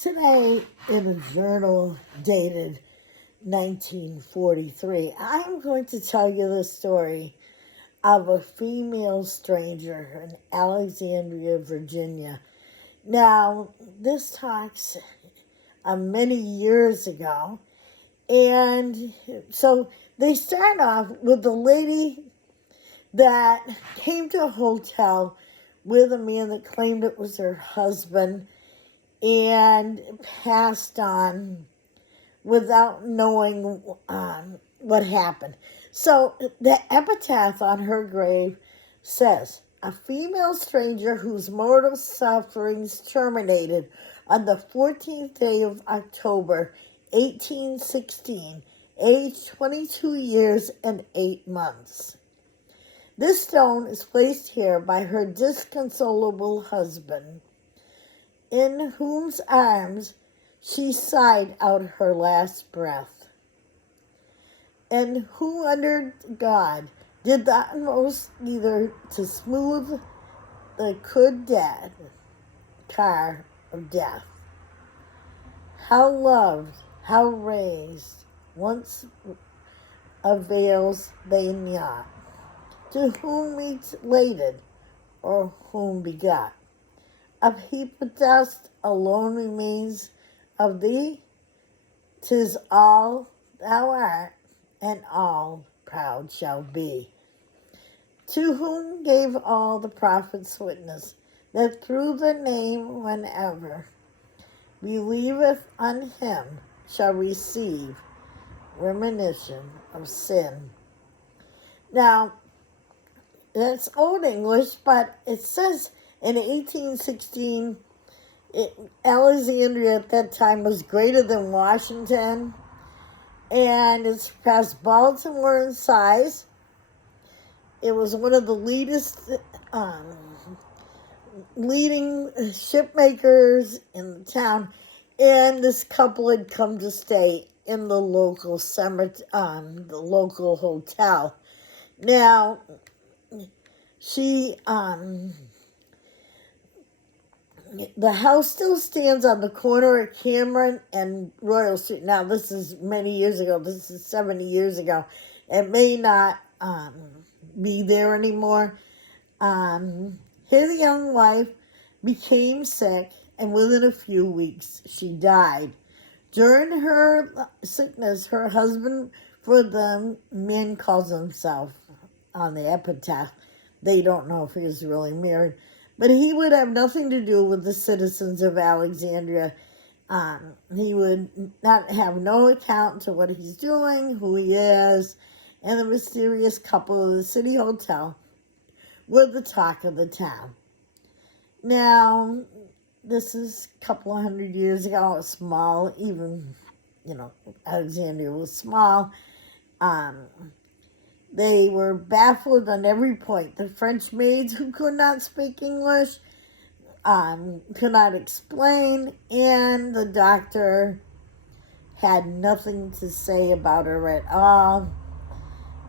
Today, in a journal dated 1943, I'm going to tell you the story of a female stranger in Alexandria, Virginia. Now, this talks many years ago, and so they start off with the lady that came to a hotel with a man that claimed it was her husband and passed on without knowing what happened. So the epitaph on her grave says, "A female stranger whose mortal sufferings terminated on the 14th day of October, 1816, aged 22 years and 8 months. This stone is placed here by her disconsolable husband, in whose arms she sighed out her last breath, and who under God did the utmost either to smooth the dead car of death. How loved, how raised, once avails they not, to whom meets lated, or whom begot. A heap of dust alone remains of thee. 'Tis all thou art, and all proud shall be. To whom gave all the prophets witness, that through the name whenever believeth on him shall receive remission of sin." Now, that's Old English, but it says in 1816, Alexandria at that time was greater than Washington, and it surpassed Baltimore in size. It was one of the leading ship makers in the town, and this couple had come to stay in the local cemetery, the local hotel. Now, the house still stands on the corner of Cameron and Royal Street. Now, this is many years ago. This is 70 years ago. It may not be there anymore. His young wife became sick, and within a few weeks, she died. During her sickness, her husband, for the man calls himself on the epitaph, they don't know if he was really married, but he would have nothing to do with the citizens of Alexandria. He would not have no account to what he's doing, who he is, and the mysterious couple of the city hotel were the talk of the town. Now, this is a couple of hundred years ago. It was small, even, Alexandria was small. They were baffled on every point. The French maids, who could not speak English, could not explain, and the doctor had nothing to say about her at all.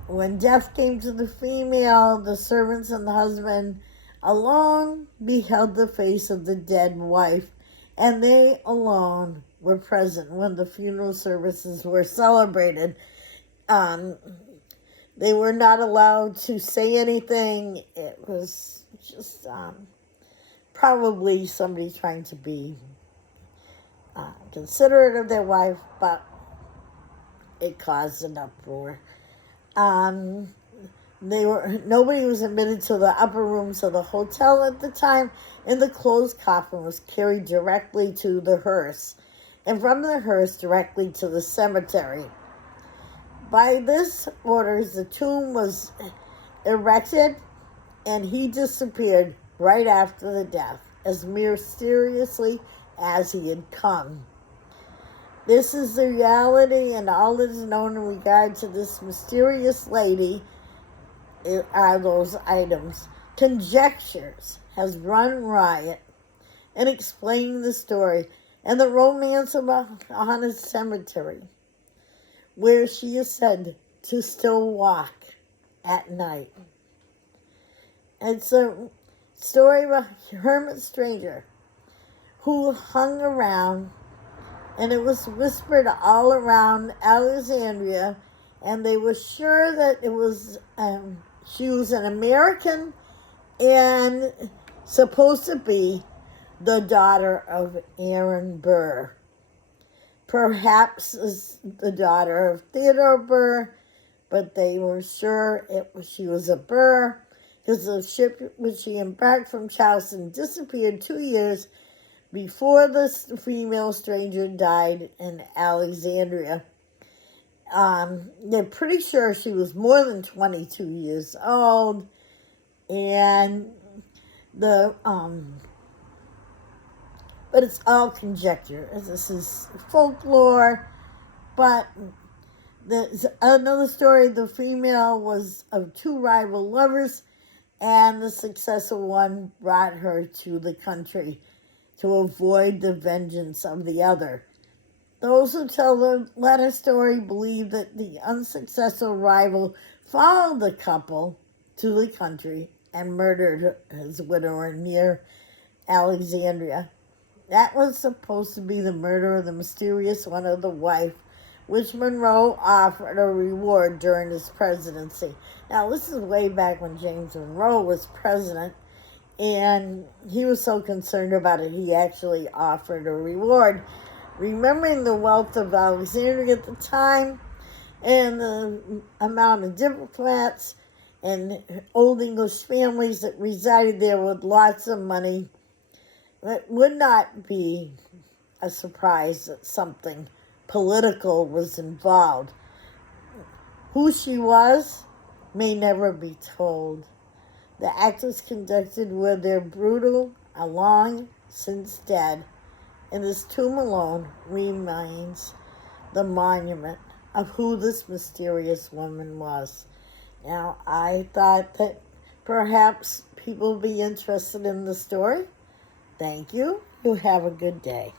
When death came to the female, the servants and the husband alone beheld the face of the dead wife, and they alone were present when the funeral services were celebrated. They were not allowed to say anything. It was just probably somebody trying to be considerate of their wife, but it caused an uproar. Nobody was admitted to the upper rooms of the hotel at the time, and the closed coffin was carried directly to the hearse, and from the hearse directly to the cemetery. By this orders, the tomb was erected, and he disappeared right after the death, as mysteriously as he had come. This is the reality, and all that is known in regard to this mysterious lady are those items. Conjectures has run riot in explaining the story and the romance of a honest cemetery, where she is said to still walk at night. It's a story of a hermit stranger who hung around and it was whispered all around Alexandria, and they were sure that it was she was an American and supposed to be the daughter of Aaron Burr. Perhaps the daughter of Theodore Burr, but they were sure she was a Burr because the ship which she embarked from Charleston disappeared 2 years before the female stranger died in Alexandria. They're pretty sure she was more than 22 years old, and but it's all conjecture. This is folklore, but there's another story. The female was of two rival lovers, and the successful one brought her to the country to avoid the vengeance of the other. Those who tell the latter story believe that the unsuccessful rival followed the couple to the country and murdered his widower near Alexandria. That was supposed to be the murder of the mysterious one of the wife, which Monroe offered a reward during his presidency. Now, this is way back when James Monroe was president, and he was so concerned about it, he actually offered a reward. Remembering the wealth of Alexandria at the time and the amount of diplomats and old English families that resided there with lots of money, it would not be a surprise that something political was involved. Who she was may never be told. The act was conducted with their brutal, long since dead, and this tomb alone remains the monument of who this mysterious woman was. Now, I thought that perhaps people would be interested in the story. Thank you. You have a good day.